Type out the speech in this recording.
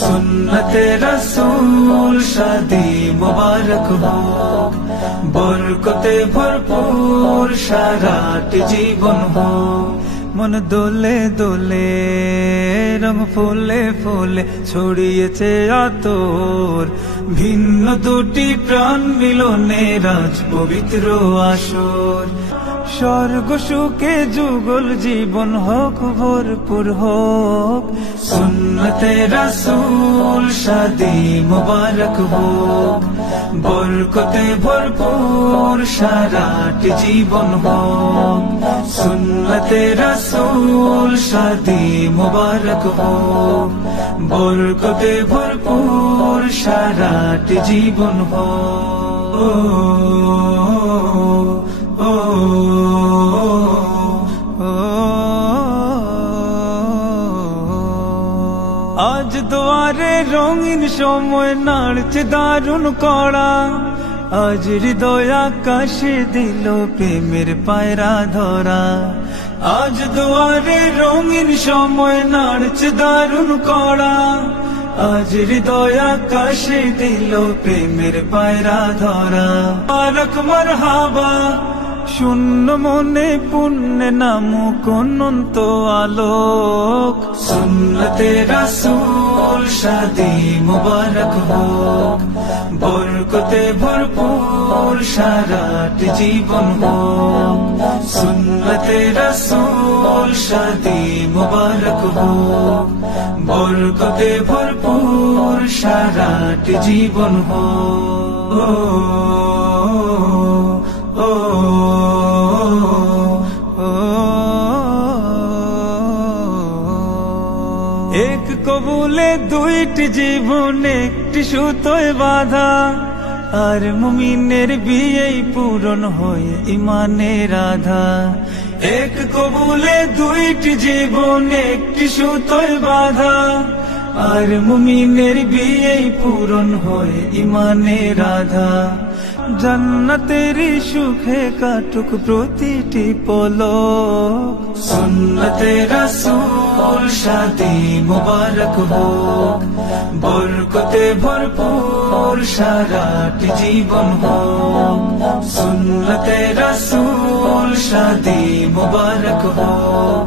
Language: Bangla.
সুন্নতে রসুল শাদি মুবারক হোক, বরকতে ভরপুর সারাট জীবন হোক। মন দোলে দোলে, রং ফুলে ফুলে ছড়িয়েছে আতর। ভিন্ন দুটি প্রাণ মিলনে রাজ পবিত্র আসর। স্বর্গ সুখে যুগল জীবন হোক, ভরপুর হোক। সুন্নতে রাসূল শাদি মুবারক হোক, বরকতে ভরপুর সারাট জীবন হোক। সুন্নতে রাসূল শাদি মুবারক হোক, বরকতে ভরপুর সারাট জীবন হোক। আজ দুয়ারে রঙিন সময় নাড়ছে দারুণ কড়া। আজ হৃদয় আকাশে দিল প্রেমের পায়রা ধরা। আজ দুয়ারে রঙিন সময় নাড়ছে দারুণ কড়া। আজ হৃদয় আকাশে দিল প্রেমের পায়রা ধরা। পারক মার হাবা শূন্য মনে পুণ্য নামুক অনন্ত আলোক। সুন্নতে রাসূল শাদি মুবারক হোক, বরকতে ভরপুর সারাট জীবন হোক। সুন্নতে রাসূল শাদি মুবারক হোক, বরকতে ভরপুর সারাট জীবন হোক। কবুলে দুইটি জীবন, একটি সুতোয় বাধা। আর মুমিনের বিয়েই পূরণ হয়ে ইমানের রাধা এক কবুলে দুইটি জীবন, একটি সুতোয় বাধা। আর মুমিনের বিয়েই পূরণ হয়ে ইমানের আধা জান্নাতেরই সুখে কাটুক প্রতিটি পলক। সুন্নতে রাসূল শাদি মুবারক হোক। বরকতে ভরপুর সারাট জীবন হোক। সুন্নতে রাসূল শাদি মুবারক হোক।